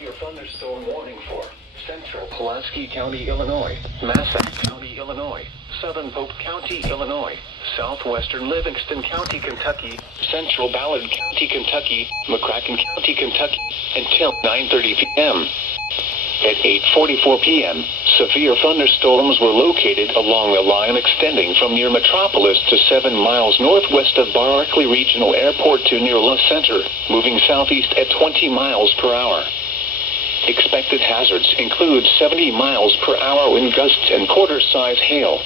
severe thunderstorm warning for central Pulaski County, Illinois, Massac County, Illinois, southern Pope County, Illinois, southwestern Livingston County, Kentucky, central Ballard County, Kentucky, McCracken County, Kentucky, until 9:30 p.m. At 8:44 p.m., severe thunderstorms were located along a line extending from near Metropolis to 7 miles northwest of Barkley Regional Airport to near La Center, moving southeast at 20 miles per hour. Expected hazards include 70 miles per hour wind gusts and quarter-size hail.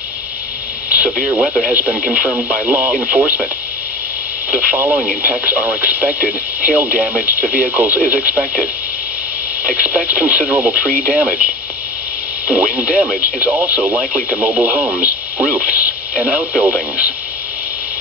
Severe weather has been confirmed by law enforcement. The following impacts are expected. Hail damage to vehicles is expected. Expect considerable tree damage. Wind damage is also likely to mobile homes, roofs, and outbuildings.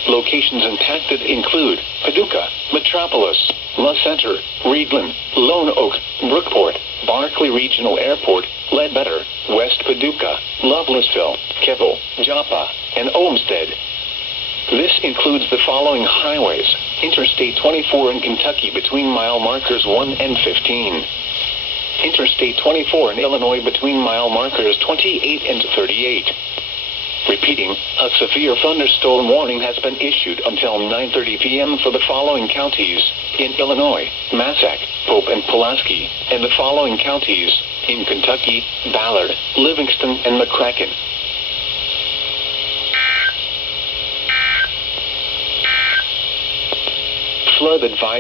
Locations impacted include Paducah, Metropolis, La Center, Reedland, Lone Oak, Brookport, Barkley Regional Airport, Ledbetter, West Paducah, Lovelessville, Keble, Joppa, and Olmsted. This includes the following highways: Interstate 24 in Kentucky between mile markers 1 and 15. Interstate 24 in Illinois between mile markers 28 and 38. Repeating, a severe thunderstorm warning has been issued until 9:30 p.m. for the following counties in Illinois: Massac, Pope, and Pulaski, and the following counties in Kentucky: Ballard, Livingston, and McCracken. Flood advisory.